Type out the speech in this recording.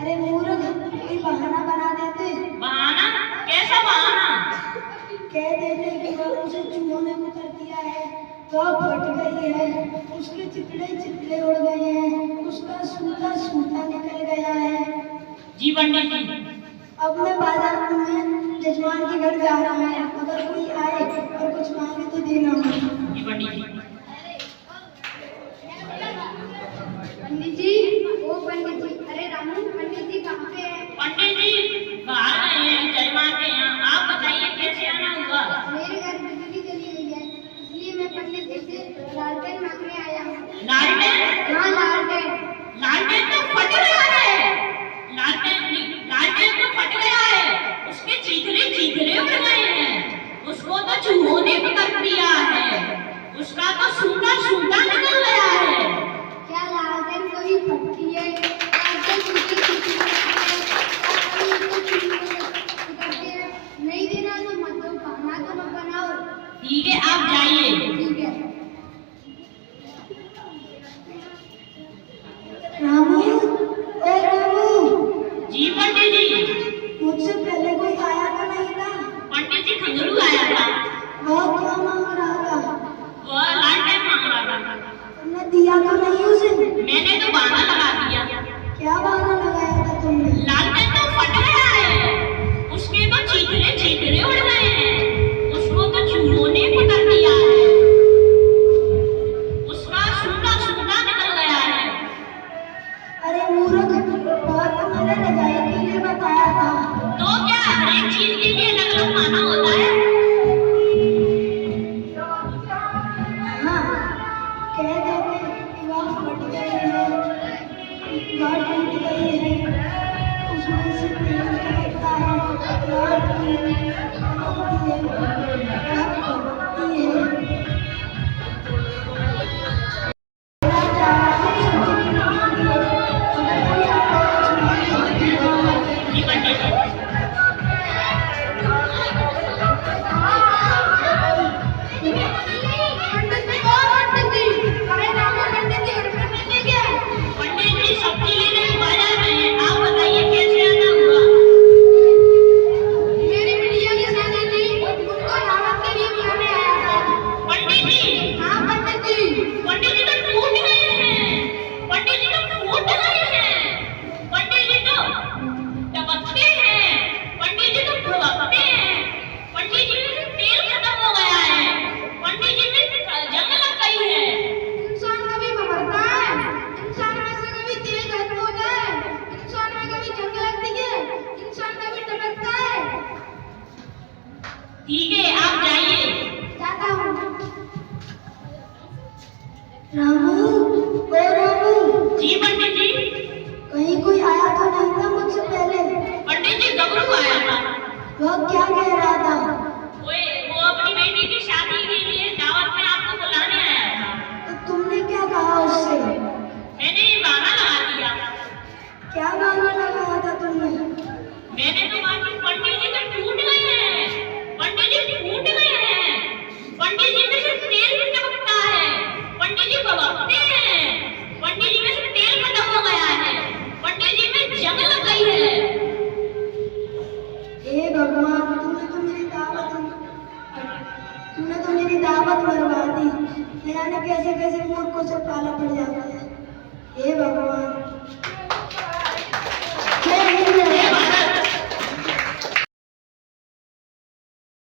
अरे मूर्ख, कोई बहाना बना देते। बहाना? कैसा बहाना? कह देते कि वह उसे चूहों ने पकड़ दिया है, वह फट गई है, उसके चितड़े चितड़े उड़ गए हैं, उसका सूता सूता निकल गया है। जी पंडित जी। अब मैं बाजार में जजमान के घर जा रहा हूँ, अगर कोई आए और कुछ मांगे तो देना। जी पंडित जी। पंडित जी, ओ पंडित जी, अरे रामू, पंडित जी कहाँ पे हैं? पंडित जी बाहर गए हैं जजमान के यहाँ। आप बताइए कैसे आना हुआ? मेरे घर बिजली चली गई है, इसलिए मैं पंडित जी से लालटेन मांगने आया हूँ। लालटेन? हाँ लालटेन। लालटेन तो फट गया है। लालटेन तो फट गया है, उसके चीथड़े चीथड़े उड़ गए हैं, उसको तो चूहों ने पकड़ लिया है, उसका तो सूता सूता निकल गया है। क्या लालटेन कभी फटती है? लालटेन टूटी टूटी करते हैं। नहीं देना तो मत दो, खाना तो मत बनाओ। ठीक है, आप जाइए। ठीक है। रामू, ए रामू। जी पंडित जी। मुझसे पहले कोई आया तो नहीं था? पंडित जी खंगरू आया था। वह क्या मांग रहा था? वह लालटेन मांग रहा था। तुमने दिया तो नहीं उसे? मैंने तो बहाना लगा दिया। क्या बहाना लगाया था तुमने? लालटेन तो फट गया है, उसके तो चीथड़े चीथड़े उड़ गए हैं, उसको तो चूहों ने पकड़ लिया है, उसका सूता सूता निकल गया है। अरे मूर्ख, बहुत तो मैंने रजाई के लिए बताया था। तो क्या हर एक चीज के लिए अलग अलग माना होता है? हाँ, कह देते कि वह फट गई है, वह टूट गई है, उसमें से तेल निकलता है, वह टूटती है, वह फटती है। मेरा चाचा सब्जी की मांगी है, अगर कोई आता है तो मांगे तो देना। जी पंडित जी। पंडित जी सब्जी लेने बाजार में हैं। आप बताइए कैसे आना हुआ? मेरी बिटिया की शादी थी, उनको दावत के लिए बुलाने आया था। पंडित जी। हाँ पंडित जी। पंडित जी तो टूट गए हैं, पंडित जी तो फूट गए हैं, पंडित जी तो टपकते हैं, पंडित जी तो भुलकते हैं, पंडित जी में तेल खत्म हो गया है, पंडित जी में जंग लग गई है। इंसान कभी मरता है, इंसान में से कभी तेल खत्म हो जाए, इंसान में कभी जंग लगती है, इंसान कभी टपकता है। ठीक है, आप जाइए। जाता हूँ। रामू, ओ रामू, जी पंडित जी। कहीं कोई आया तो नहीं था मुझसे पहले? पंडित जी गबरू आया था। वह क्या कह रहा था? वो अपनी बेटी की शादी के लिए दावत में आपको बुलाने आया था। तो तुमने क्या कहा उससे? मैंने ये बहाना लगा दिया। क्या बहाना लगाया था तुमने? मैंने तो कहा कि पंडित जी तो टूट गए हैं, पंडित जी फूट गए हैं, पंडित जी में से तेल भी टपकता है, पंडित जी भभकते हैं, पंडित जी में से तेल खत्म हो गया है, पंडित जी में जंग लग गई है। हे भगवान, तूने तो मेरी दावत मरवा दी। न जाने कैसे कैसे मूर्खों से पाला पड़ जाता है। हे भगवान।